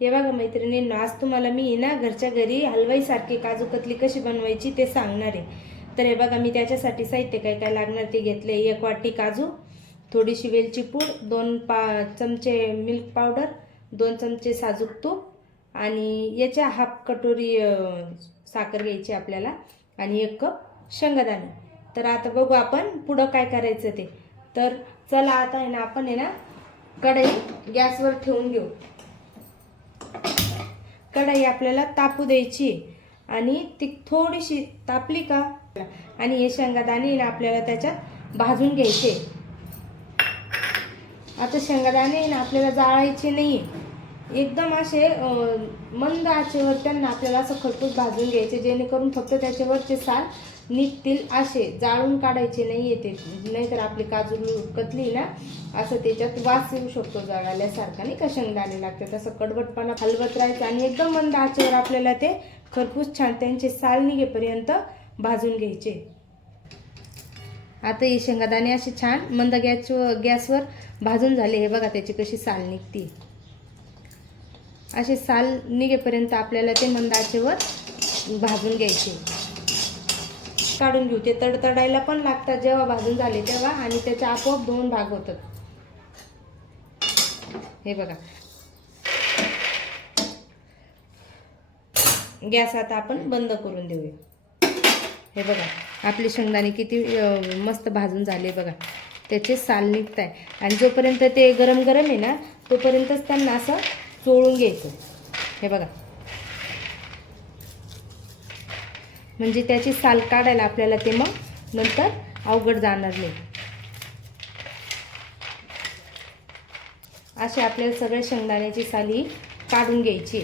हे बघा मैत्रिणींनो, आज तुम्हाला मी ना घरच्या घरी हलवाईसारखी काजू कतली कशी बनवायची ते सांगणार आहे। तर हे बघा, मी त्याच्यासाठी साहित्य काय काय लागणार ते घेतले। 1 वाटी काजू, थोडीशी वेलची पूड, 2 चमचे मिल्क पावडर, 2 चमचे साजूक तूप आणि याच्या हाफ कटोरी साखर घ्यायची आपल्याला आणि 1 कप शेंगदाणे। तर आता बघू आपण पुढं काय करायचं ते। तर चला आता आहे ना, आपण आहे ना कढई गॅसवर ठेवून घेऊ। कढई आपल्याला तापू द्यायची आणि ती थोडीशी तापली का आणि हे शेंगदाणे ना आपल्याला त्याच्यात भाजून घ्यायचे। आता शेंगदाणे ना आपल्याला जाळायचे नाही, एकदम असे मंद आचेवर त्यांना आपल्याला असं खरपूस भाजून घ्यायचे, जेणेकरून फक्त त्याच्यावरचे साल निघतील। असे जाळून काढायचे नाही येते, नाहीतर आपली काजू कतली ना असं त्याच्यात वास येऊ शकतो जळाल्यासारखा, नाही का शेंगदाणे लागते तसं कडवटपणा हलवत राहायचं आणि एकदम मंद आचेवर आपल्याला ते खरपूस छान त्यांचे साल निघेपर्यंत भाजून घ्यायचे। आता हे शेंगदाणे असे छान मंद गॅसवर भाजून झाले। हे बघा त्याची कशी साल निघती, असे साल निघेपर्यंत आपल्याला ते मंद आचेवर भाजून घ्यायचे। काढून घेऊ, ते तडतडायला पण लागतात जेव्हा भाजून झाले तेव्हा, आणि त्याचे आपोआप 2 भाग होतात। हे बघा, गॅस आता आपण बंद करून देऊया। हे बघा आपले शेंगदाणे किती मस्त भाजून झाले बघा, त्याचे साल निघत आहे। आणि जोपर्यंत ते गरम गरम आहे ना तोपर्यंतच त्यांना असं चोळून घ्यायचं। हे बघा, म्हणजे त्याची साल काढायला आपल्याला ते मग नंतर अवघड जाणार नाही। असे आपल्याला सगळ्या शेंगदाण्याची साल ही काढून घ्यायची।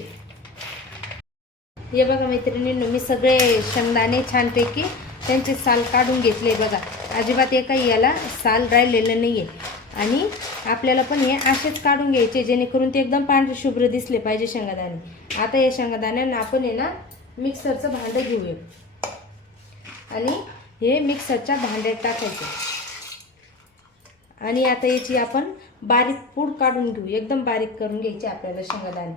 हे बघा मैत्रिणींनो, मी सगळे शेंगदाणे छानपैकी त्यांचे साल काढून घेतले बघा, अजिबात एकाही याला साल राहिलेलं नाही आहे। आणि आपल्याला पण हे असेच काढून घ्यायचे, जेणेकरून ते एकदम पांढरे शुभ्र दिसले पाहिजे शेंगदाणे। आता या शेंगदाण्यांना आपण आहे ना मिक्सरचं भांडं घेऊया आणि हे मिक्सरच्या भांड्यात टाकायचं। आणि आता याची आपण बारीक पूड काढून घेऊ, एकदम बारीक करून घ्यायची आपल्याला शेंगदाणे।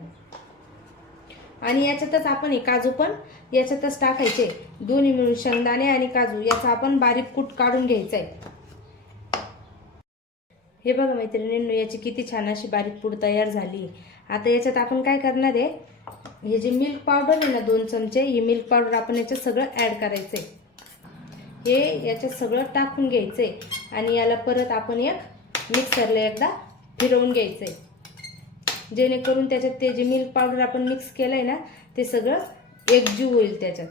आणि याच्यातच आपण हे काजू पण याच्यातच टाकायचे, दोन्ही मिळून शेंगदाणे आणि काजू याचा आपण बारीक कूट काढून घ्यायचा आहे। हे बघा मैत्रिणींनो, याची किती छान अशी बारीक पूड तयार झाली। आता याच्यात आपण काय करणार आहे, हे जे मिल्क पावडर आहे ना 2 चमचे, हे मिल्क पावडर आपण याच्यात सगळं ॲड करायचंय। हे याच्यात सगळं टाकून घ्यायचंय आणि याला परत आपण मिक्सरला एकदा फिरवून घ्यायचंय, जेणेकरून त्याच्यात ते जे मिल्क पावडर आपण मिक्स केलंय ना ते सगळं एकजीव होईल त्याच्यात।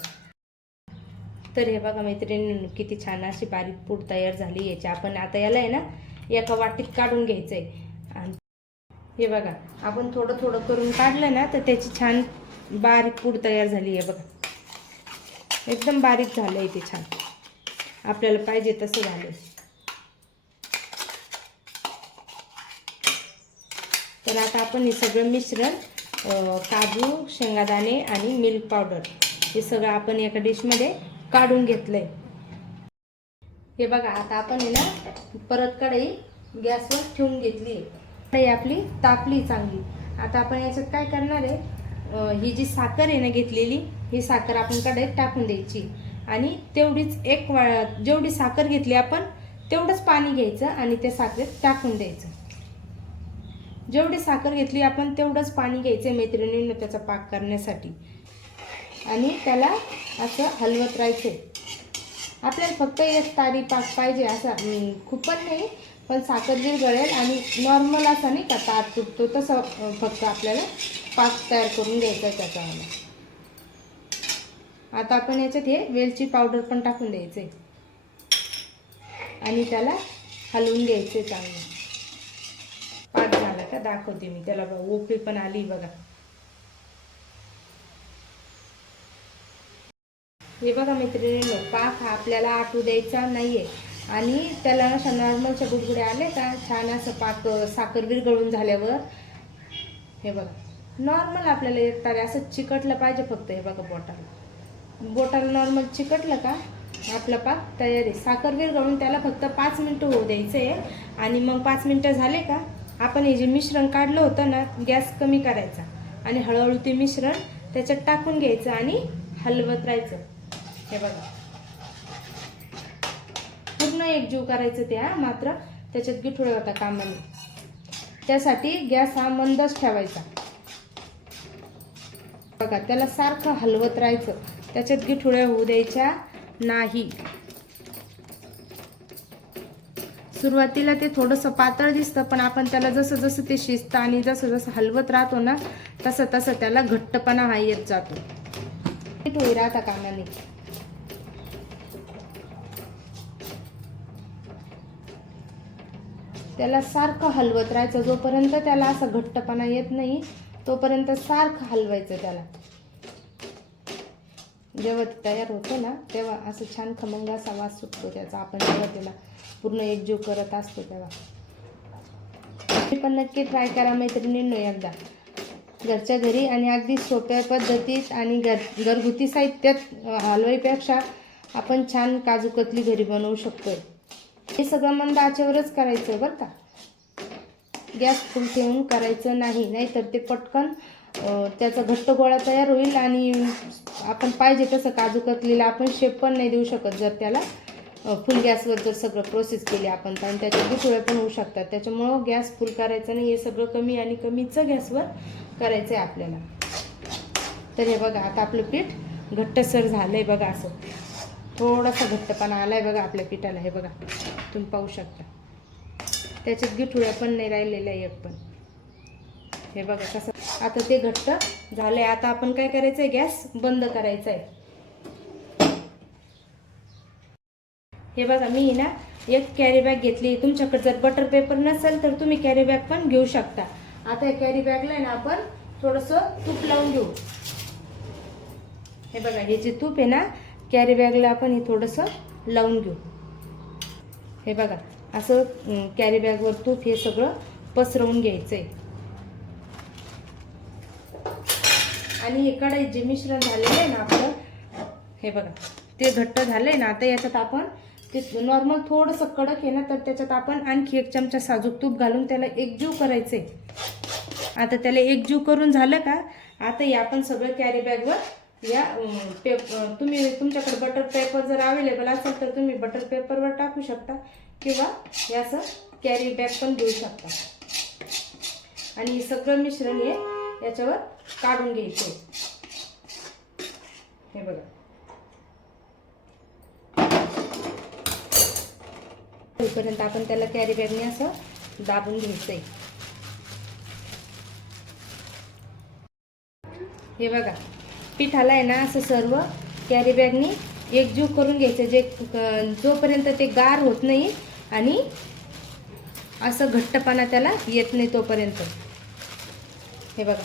तर हे बघा मैत्रिणींनो, किती छान अशी बारीक पूड तयार झाली याची। आपण आता याला आहे ना एका वाटीत काढून घ्यायचंय। आणि हे बघा, आपण थोडं थोडं करून काढलं ना तर त्याची छान बारीक पूड तयार झाली आहे बघा, एकदम बारीक झालंय ते छान, आपल्याला पाहिजे तसं झालं। तर आता आपण हे सगळं मिश्रण काजू, शेंगदाणे आणि मिल्क पावडर हे सगळं आपण एका डिशमध्ये काढून घेतलंय। हे बघा, आता आपण हे ना परत कढई गॅसवर ठेवून घेतली। कढई आपली तापली चांगली। आता आपण याच्यात काय करणार आहे, ही जी साखर आहे ना घेतलेली, ही साखर आपण कढईत टाकून द्यायची आणि तेवढीच जेवढी साखर घेतली आपण तेवढंच पाणी घ्यायचं आणि त्या साखरेत टाकून द्यायचं। जेवढी साखर घेतली आपण तेवढंच पाणी घ्यायचं मैत्रिणींनो त्याचा पाक करण्यासाठी, आणि त्याला असं हलवत राहायचं। आपल्याला फक्त एक तारी पाक पाहिजे, असा खूप पण नाही, पण साखर विरघळेल आणि नॉर्मल असा नाही का ताट तुटतो तसं फक्त आपल्याला पाक तयार करून घ्यायचा त्याचा। आता आपण याच्यात हे वेलची पावडर पण टाकून द्यायचे आणि त्याला हलवून घ्यायचे चांगलं। पाक झाला का दाखवते मी, त्याला उकळी पण आली बघा। हे बघा मैत्रिणींनो, पाक हा आपल्याला आटू द्यायचा नाहीये आणि त्याला अशा नॉर्मलच्या बुडबुड्या आले का छान असं पाक साखर विरघळून झाल्यावर हे बघा नॉर्मल आपल्याला एक तारे असं चिकटलं पाहिजे फक्त। हे बघा बोटाला नॉर्मल चिकटलं का आपला पाक तयार आहे। साखर विरघळून त्याला फक्त 5 मिनिटं होऊ द्यायचं आहे आणि मग 5 मिनिटं झाले का आपण हे जे मिश्रण काढलं होतं ना गॅस कमी करायचा आणि हळूहळू ते मिश्रण त्याच्यात टाकून घ्यायचं आणि हलवत राहायचं. हे बघा पूर्ण एकजीव करायचं ते, मात्र त्याच्यात गिठुळे होता कामा नये. त्यासाठी गॅस हा मंदच ठेवायचा. बघा त्याला सारखं हलवत राहायचं, त्याच्यात गिठुळे होऊ द्यायच्या नाही. सुरुवातीला ते थोडंसं पातळ दिसतं, पण आपण त्याला जसं जसं ते शिजतं आणि जसं जसं हलवत राहतो ना, तसं तसं त्याला घट्टपणा हा येत जातो. गिठुळे राहता कामा नये. त्याला सारखं हलवत राहायचं, जोपर्यंत त्याला असा घट्टपणा येत नाही तोपर्यंत सारखं हलवायचं त्याला. जेव्हा ते तयार होतं ना तेव्हा असं छान खमंग असा वास सुटतो त्याचा, आपण जेव्हा त्याला पूर्ण एकजीव करत असतो तेव्हा. तुम्ही पण नक्की ट्राय करा मैत्रिणींनो एकदा घरच्या घरी, आणि अगदी सोप्या पद्धतीत आणि घरगुती साहित्यात हलवाईपेक्षा आपण छान काजू कतली घरी बनवू शकतोय. हे सगळं मंद आचेवरच करायचं बरं का, गॅस फुल ठेवून करायचं नाही, नाहीतर ते पटकन त्याचा घट्ट गोळा तयार होईल आणि आपण पाहिजे तसं काजू कतलीला आपण शेप पण नाही देऊ शकत जर त्याला फुल गॅसवर जर सगळं प्रोसेस केली आपण, आणि त्याच्यात गुठळ्या पण होऊ शकतात. त्याच्यामुळं गॅस फुल करायचं नाही, हे सगळं कमी आणि कमीच गॅसवर करायचं आहे आपल्याला. तर हे बघा आता आपलं पीठ घट्टसर झालंय बघा, असं थोडासा घट्टपणा आलाय बघा आपल्या पिठाला. हे बघा तुम्ही पाहू शकता, त्याच्यात गिठुळ्या पण नाही राहिलेल्या एक पण. हे बघा कसं आता ते घट्ट झालंय. आता आपण काय करायचंय, गॅस बंद करायचा आहे. हे बघा मी ना एक कॅरी बॅग घेतली. तुमच्याकडे जर बटर पेपर नसेल तर तुम्ही कॅरी बॅग पण घेऊ शकता. आता या कॅरी बॅगला ना आपण थोडंसं तूप लावून घेऊ. हे बघा हे जे तूप आहे ना कॅरी बॅगला आपण हे थोडंसं लावून घेऊ. हे बघा असं कॅरी बॅगवर तूप हे सगळं पसरवून घ्यायचंय. आणि हे कढईत जे मिश्रण झालेलं आहे ना आपलं, हे बघा ते घट्ट झालंय ना. आता याच्यात आपण ते नॉर्मल थोडंसं कडक आहे ना, तर त्याच्यात आपण आणखी 1 चमचा साजूक तूप घालून त्याला एकजीव करायचंय. आता त्याला एकजीव करून झालं का, आता हे आपण सगळं कॅरी बॅगवर या तुम्ही तुमच्याकडे बटर पेपर जर अवेलेबल असेल तर तुम्ही बटर पेपरवर टाकू शकता, किंवा हे असं कॅरी बॅग पण घेऊ शकता. आणि हे सगळं मिश्रण हे याच्यावर काढून घ्यायचे. हे बघा तोपर्यंत आपण त्याला कॅरी बॅगने असं दाबून घ्यायचंय. हे बघा पिठाला आहे ना असं सर्व कॅरी बॅगनी एकजीव करून घ्यायचं, जे जोपर्यंत ते गार होत नाही आणि असं घट्टपणा त्याला येत नाही तोपर्यंत. हे बघा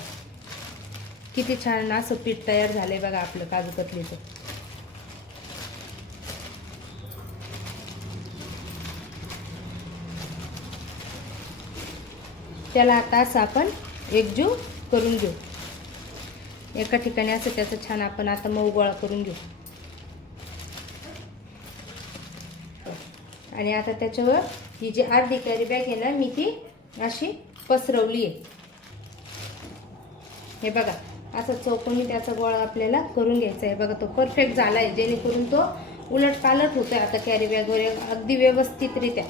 किती छान असं पीठ तयार झालंय बघा आपलं काजू कतलीचं. त्याला आता असं आपण एकजीव करून घेऊ. एका ठिकाणी असं त्याचं छान आपण आता मऊ गोळा करून घेऊ. आणि आता त्याच्यावर ही जी अर्धी कॅरी बॅग आहे ना मी ती अशी पसरवली आहे. हे बघा असं चौकोनी त्याचा गोळा आपल्याला करून घ्यायचा आहे. बघा तो परफेक्ट झाला आहे, जेणेकरून तो उलट पालट होतोय आता कॅरी बॅगवर अगदी व्यवस्थितरित्या.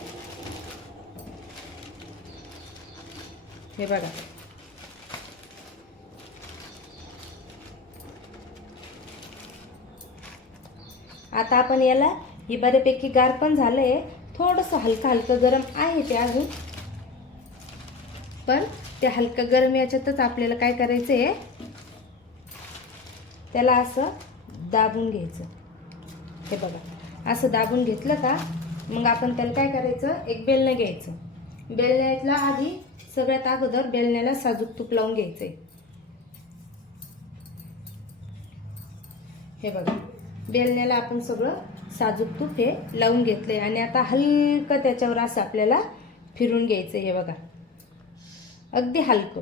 हे बघा आता आपण याला ही बऱ्यापैकी गार पण झालंय, थोडंसं हलकं हलकं गरम आहे ते अजून, पण ते हलकं गरम याच्यातच आपल्याला काय करायचं आहे, त्याला असं दाबून घ्यायचं. हे बघा असं दाबून घेतलं का मग आपण त्याला काय करायचं, एक बेलणं घ्यायचं. बेलण्यातला आधी सगळ्यात अगोदर बेलण्याला साजूक तूप लावून घ्यायचंय. हे बघा बेलण्याला आपण सगळं साजूक तूप हे लावून घेतलंय आणि आता हलकं त्याच्यावर असं आपल्याला फिरून घ्यायचं. हे बघा अगदी हलकं,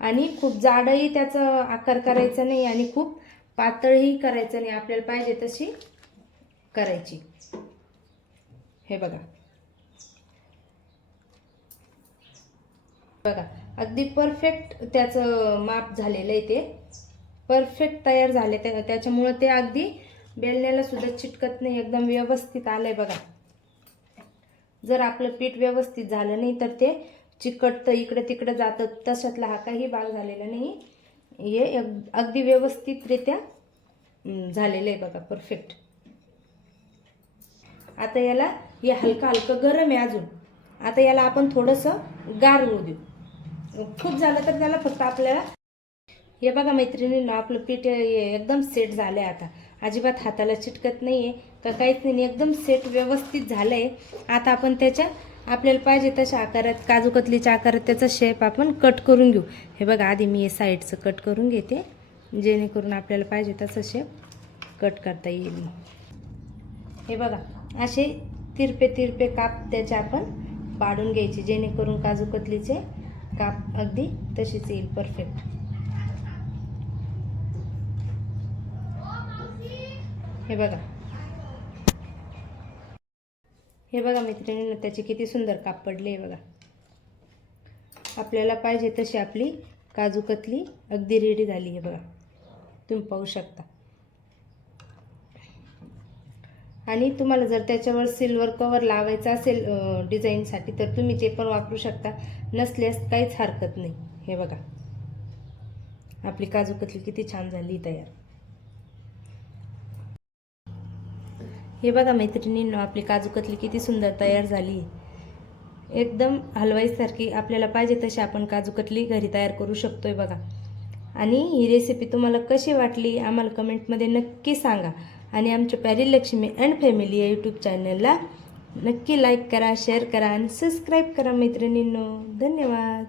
आणि खूप जाडही त्याचा आकार करायचा नाही आणि खूप पातळही करायचं नाही, आपल्याला पाहिजे तशी करायची. हे बघा बघा अगदी परफेक्ट त्याचं माप झालेलं आहे, ते परफेक्ट तयार झाले त्याच्यामुळं ते अगदी बेलण्याला सुद्धा चिटकत नाही, एकदम व्यवस्थित आलंय बघा. जर आपलं पीठ व्यवस्थित झालं नाही तर ते चिकटतं, इकडे तिकडे जातं. तशातला हा काही भाग झालेला नाही, हे अगदी व्यवस्थितरित्या झालेलं आहे बघा, परफेक्ट. आता याला हे हलकं हलकं गरम आहे अजून. आता याला आपण थोडंसं गार होऊ देऊ. खूप झालं तर त्याला फक्त आपल्याला हे बघा मैत्रिणींनो, आपलं पीठ एकदम सेट झालंय. आता अजिबात हाताला चिटकत नाहीये का काहीच नाही, एकदम सेट व्यवस्थित झालंय. आता आपण त्याच्या आपल्याला पाहिजे तशा आकारात, काजू कतलीच्या आकारात त्याचा शेप आपण कट करून घेऊ. हे बघा आधी मी हे साईडचं कट करून घेते, जेणेकरून आपल्याला पाहिजे तसं शेप कट करता येईल. हे बघा असे तिरपे तिरपे काप त्याचे आपण पाडून घ्यायचे, जेणेकरून काजू कतलीचे काप अगदी तशीच येईल परफेक्ट. हे बघा, हे बघा मैत्रिणींनो, त्याचे किती सुंदर काप पडले बघा. आपल्याला पाहिजे तशी आपली काजू कतली अगदी रेडी झाली आहे बघा, तुम्ही पाहू शकता. आणि तुम्हाला जर त्याच्यावर सिल्वर कवर लावायचं असेल डिझाईनसाठी तर तुम्ही ते पण वापरू शकता, नसल्यास काहीच हरकत नाही. हे बघा आपली काजू कतली किती छान झाली तयार. हे बघा मैत्रिणींनो, आपली काजू कतली किती सुंदर तयार झाली, एकदम हलवाईसारखी. आपल्याला पाहिजे तशी आपण काजू कतली घरी तयार करू शकतोय बघा. आणि ही रेसिपी तुम्हाला कशी वाटली आम्हाला कमेंटमध्ये नक्की सांगा. आणि आमच्या प्यारी लक्ष्मी अँड फॅमिली या यूट्यूब चॅनलला नक्की लाईक करा, शेअर करा आणि सबस्क्राईब करा मैत्रिणींनो. धन्यवाद.